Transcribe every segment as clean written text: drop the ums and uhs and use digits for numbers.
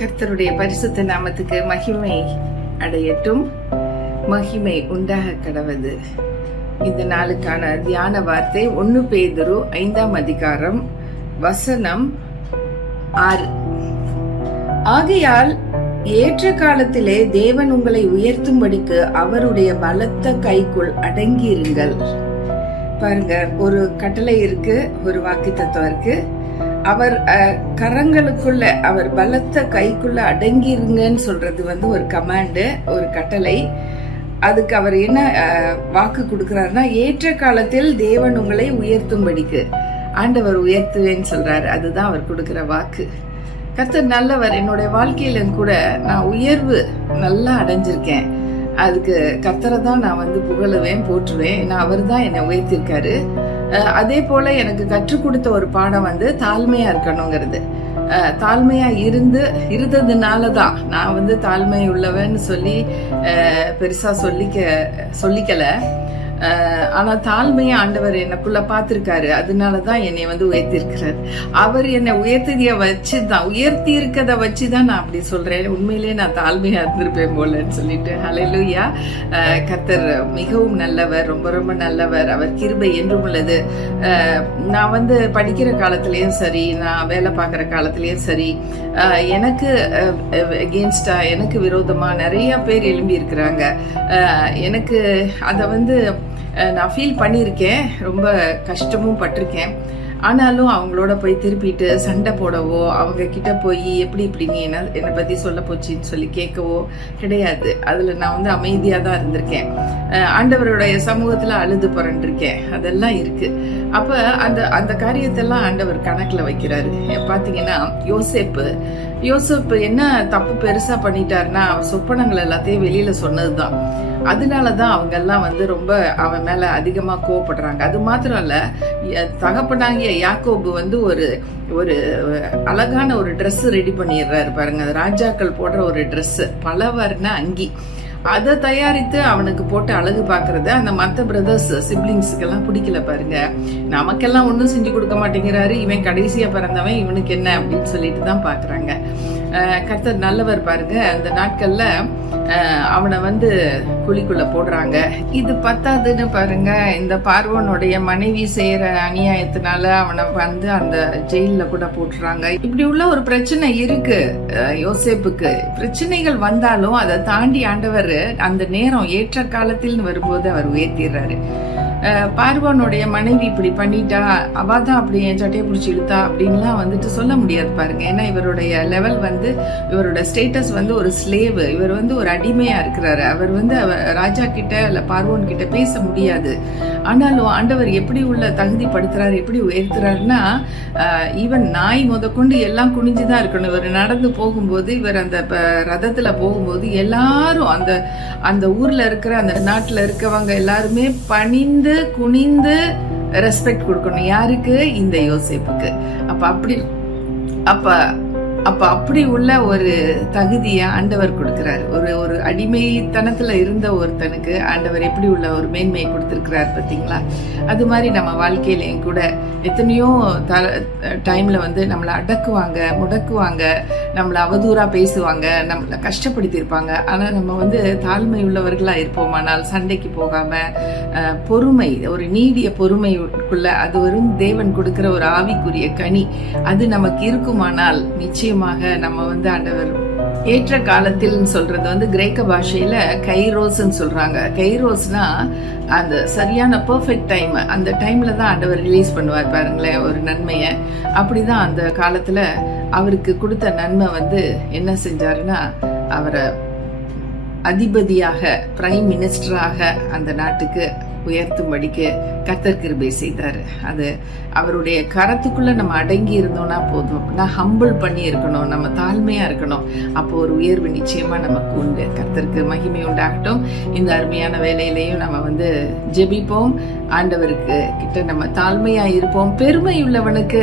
கர்த்தருடைய பரிசுத்த நாமத்துக்கு மகிமை அடையட்டும், மகிமை உண்டாக கடவது. இந்த நாளுக்கான தியான வார்த்தை 1 பேதுரு 5ஆம் அதிகாரம் வசனம் 6. ஆகையால் ஏற்ற காலத்திலே தேவன் உங்களை உயர்த்தும்படிக்கு அவருடைய பலத்த கைக்குள் அடங்கியிருங்கள். பாருங்க, ஒரு கட்டளை இருக்கு, ஒரு வாக்குத்தத்தம் இருக்கு. அவர் கரங்களுக்குள்ள, அவர் பலத்த கைக்குள்ள அடங்கிருங்கன்னு சொல்றது ஒரு கமாண்டு, ஒரு கட்டளை. அதுக்கு அவர் என்ன வாக்கு கொடுக்கிறாருன்னா, ஏற்ற காலத்தில் தேவன் உங்களை உயர்த்தும்படிக்கு ஆண்டவர் உயர்த்துவேன்னு சொல்றாரு. அதுதான் அவர் கொடுக்கிற வாக்கு. கர்த்தர் நல்லவர். என்னுடைய வாழ்க்கையில கூட நான் உயர்வு நல்லா அடைஞ்சிருக்கேன். அதுக்கு கர்த்தரை தான் நான் புகழுவேன், போற்றுவேன். ஏன்னா அவர் தான் என்னை உயர்த்திருக்காரு. அதே போல எனக்கு கற்றுக் கொடுத்த ஒரு பாடம் தாழ்மையா இருக்கணுங்கிறது. தாழ்மையா இருந்ததுனாலதான் நான் தாழ்மை உள்ளவன்னு சொல்லி பெருசா சொல்லிக்கல. ஆனா தாழ்மையை ஆண்டவர் எனக்குள்ள பார்த்திருக்காரு. அதனாலதான் என்னை உயர்த்திருக்கிறார். அவர் என்னை உயர்த்தி இருக்கத வச்சுதான் நான் அப்படி சொல்றேன். உண்மையிலே நான் தாழ்மையா இருந்திருப்பேன் போலன்னு சொல்லிட்டு. ஹல்லேலூயா. கர்த்தர் மிகவும் நல்லவர், ரொம்ப ரொம்ப நல்லவர். அவர் கிருபை என்றும் உள்ளது. நான் படிக்கிற காலத்திலயும் சரி, நான் வேலை பார்க்குற காலத்திலயும் சரி, எனக்கு எகென்ஸ்டா, எனக்கு விரோதமா நிறைய பேர் எழும்பி இருக்கிறாங்க. எனக்கு அதை நான் ஃபீல் பண்ணியிருக்கேன், ரொம்ப கஷ்டமும் பட்டிருக்கேன். ஆனாலும் அவங்களோட போய் திருப்பிட்டு சண்டை போடவோ, அவங்க கிட்ட போய் எப்படி நீ என்னை பத்தி சொல்ல போச்சின்னு சொல்லி கேட்கவோ கிடையாது. அதுல நான் அமைதியா தான் இருந்திருக்கேன். ஆண்டவருடைய சமூகத்துல அழுது புரண்டிருக்கேன். அதெல்லாம் இருக்கு. அப்ப அந்த காரியத்தெல்லாம் ஆண்டவர் கணக்குல வைக்கிறாரு. பாத்தீங்கன்னா யோசேப்பு என்ன தப்பு பெருசா பண்ணிட்டாருன்னா, சொப்பனங்கள் எல்லாத்தையும் வெளியில சொன்னதுதான். அதனாலதான் அவங்க எல்லாம் ரொம்ப அவன் மேல அதிகமா கோவப்படுறாங்க. அது மாத்திரம் இல்ல, தகப்பனாகிய யாக்கோபு ஒரு அழகான ஒரு ட்ரெஸ் ரெடி பண்ணிடுறாரு பாருங்க. ராஜாக்கள் போடுற ஒரு ட்ரெஸ், பல வர்ண அங்கி. அதை தயாரித்து அவனுக்கு போட்டு அழகு பாக்குறது அந்த மற்ற பிரதர்ஸ் சிப்ளிங்ஸுக்கு எல்லாம் பிடிக்கல பாருங்க. நமக்கெல்லாம் ஒன்னும் செஞ்சு கொடுக்க மாட்டேங்கிறாரு, இவன் கடைசியா பிறந்தவன், இவனுக்கு என்ன அப்படின்னு சொல்லிட்டு தான் பாக்குறாங்க. கர்த்தர் நல்லவர் பாருங்க. அந்த நாட்கள்ல அவனை குழிக்குள்ள போடுறாங்க. இது பத்தாதுன்னு பாருங்க, இந்த பார்வோனுடைய மனைவி செய்யற அநியாயத்தினால அவனை அந்த ஜெயில கூட போட்டுறாங்க. இப்படி உள்ள ஒரு பிரச்சனை இருக்கு யோசேப்புக்கு. பிரச்சனைகள் வந்தாலும் அதை தாண்டி ஆண்டவர் அந்த நேரம் ஏற்ற காலத்தில் வரும்போது அவர் உயர்த்திடுறாரு. பார்வோனுடைய மனைவி இப்படி பண்ணிட்டா, அவதான் அப்படி என் சட்டையை பிடிச்சி இழுத்தா அப்படின்லாம் சொல்ல முடியாது பாருங்க. ஏன்னா இவருடைய லெவல் இவரோட ஸ்டேட்டஸ் ஒரு ஸ்லேவ். இவர் ஒரு அடிமையா இருக்கிறாரு. அவர் ராஜா கிட்ட இல்ல பார்வோன் கிட்ட பேச முடியாது. ஆனாலும் ஆண்டவர் எப்படி உள்ள தகுதிப்படுத்துறாரு, எப்படி உயர்த்துறாருன்னா, ஈவன் நாய் முதற்கொண்டு எல்லாம் குனிஞ்சுதான் இருக்கணும். இவர் நடந்து போகும்போது, இவர் அந்த ரதத்துல போகும்போது எல்லாரும் அந்த ஊர்ல இருக்கிற, அந்த நாட்டுல இருக்கவங்க எல்லாருமே பணிந்து குனிந்து ரெஸ்பெக்ட் கொடுக்கணும். யாருக்கு? இந்த யோசேப்புக்கு. அப்ப அப்படி உள்ள ஒரு தகுதியை ஆண்டவர் கொடுக்கிறார். ஒரு அடிமைத்தனத்துல இருந்த ஒருத்தனுக்கு ஆண்டவர் எப்படி உள்ள ஒரு மேன்மையை கொடுத்திருக்கிறார் பாத்தீங்களா? அது மாதிரி நம்ம வாழ்க்கையிலையும் கூட எத்தனையோ டைம்ல நம்மளை அடக்குவாங்க, முடக்குவாங்க, நம்மளை அவதூறா பேசுவாங்க, நம்மளை கஷ்டப்படுத்தியிருப்பாங்க. ஆனா நம்ம தாழ்மை உள்ளவர்களா இருப்போமானால், சண்டைக்கு போகாம பொறுமை, ஒரு நீடிய பொறுமைக்குள்ள, அது தேவன் கொடுக்கிற ஒரு ஆவிக்குரிய கனி, அது நமக்கு இருக்குமானால் நிச்சயமாக நம்ம ஆண்டவர் ஏற்ற காலத்தில் சொல்றது கிரேக்க பாஷையில கைரோஸ்ன்னு சொல்றாங்க. கைரோஸ்னா அந்த சரியான பெர்ஃபெக்ட் டைம். அந்த டைம்ல தான் ஆண்டவர் ரிலீஸ் பண்ணுவார் பாருங்களேன் ஒரு நன்மையை. அப்படிதான் அந்த காலத்துல அவருக்கு கொடுத்த நன்மை என்ன செஞ்சாருன்னா, அவரை அதிபதியாக, பிரைம் மினிஸ்டராக அந்த நாட்டுக்கு உயர்த்தும்படிக்கு கர்த்தர் கிருபை செய்தாரு. அது அவருடைய கரத்துக்குள்ள நம்ம அடங்கி இருந்தோம்னா போதும். நான் ஹம்பிள் பண்ணி இருக்கணும், நம்ம தாழ்மையா இருக்கணும். அப்போ ஒரு உயர்வு நிச்சயமா நமக்கு உண்டு. கர்த்தருக்கு மகிமை உண்டாகட்டும். இந்த அருமையான வேலையிலையும் நம்ம ஜெபிப்போம். ஆண்டவருக்கு கிட்ட நம்ம தாழ்மையா இருப்போம். பெருமை உள்ளவனுக்கு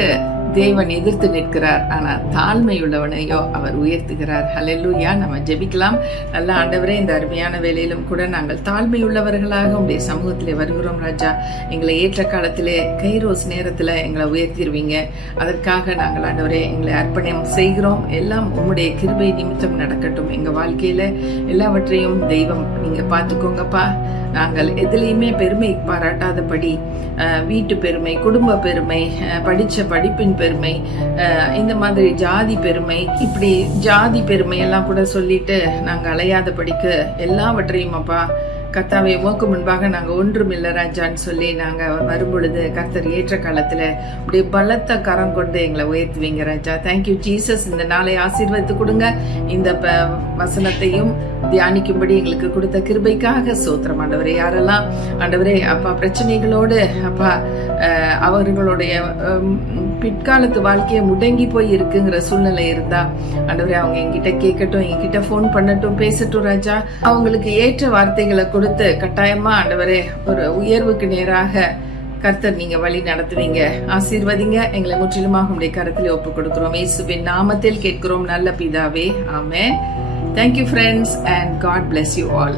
தேவன் எதிர்த்து நிற்கிறார், ஆனால் தாழ்மை உள்ளவனையோ அவர் உயர்த்துகிறார். ஹல்லேலூயா. நம்ம ஜெபிக்கலாம். நல்ல ஆண்டவரே, இந்த அருமையான வேலையிலும் கூட நாங்கள் தாழ்மை உள்ளவர்களாக உடைய சமூகத்திலே வருகிறோம் ராஜா. எங்களை ஏற்ற காலத்திலே கைரோஸ் நேரத்தில் எங்களை உயர்த்திடுவீங்க. அதற்காக நாங்கள் ஆண்டவரே எங்களை அர்ப்பணம் செய்கிறோம். எல்லாம் உம்முடைய கிருபை நிமித்தம் நடக்கட்டும். எங்க வாழ்க்கையில எல்லாவற்றையும் தெய்வம் நீங்க பார்த்துக்கோங்கப்பா. நாங்கள் எதுலையுமே பெருமை பாராட்டாதபடி வீட்டு பெருமை, குடும்ப பெருமை, படிச்ச படிப்பின் பெருமை, இந்த மாதிரி ஜாதி பெருமை, இப்படி ஜாதி பெருமை எல்லாம் கூட சொல்லிட்டு நாங்கள் அலையாதபடிக்கு எல்லாவற்றையும் அப்பா கர்த்தாவே உமக்கு முன்பாக நாங்கள் ஒன்றுமில்லை ராஜான்னு சொல்லி நாங்கள் வரும்பொழுது கர்த்தர் ஏற்ற காலத்தில் இப்படி பலத்த கரம் கொண்டு எங்களை உயர்த்துவீங்க ராஜா. Thank you Jesus. இந்த நாளை ஆசீர்வதித்து கொடுங்க. இந்த வசனத்தையும் தியானிக்கும்படி எங்களுக்கு கொடுத்த கிருபைக்காக ஸ்தோத்திரம் ஆண்டவரே. யாரெல்லாம் ஆண்டவரே அப்பா பிரச்சனைகளோடு அப்பா அவர்களுடைய பிற்காலத்து வாழ்க்கையை முடங்கி போய் இருக்குங்கிற சூழ்நிலை இருந்தா ஆண்டவரே அவங்க என்கிட்ட கேட்கட்டும், என்கிட்ட போன் பண்ணட்டும், பேசட்டும் ராஜா. அவங்களுக்கு ஏற்ற வார்த்தைகளை கொடுத்து கட்டாயமா ஆண்டவரே ஒரு உயர்வுக்கு நேராக கர்த்தர் நீங்க வழி நடத்துவீங்க. ஆசீர்வதிங்க. எங்களை முற்றிலுமாக உடைய கரத்திலே ஒப்பு கொடுக்கிறோம். இயேசுவின் நாமத்தில் கேட்கிறோம் நல்ல பிதாவே. ஆமென். Thank you friends and God bless you all.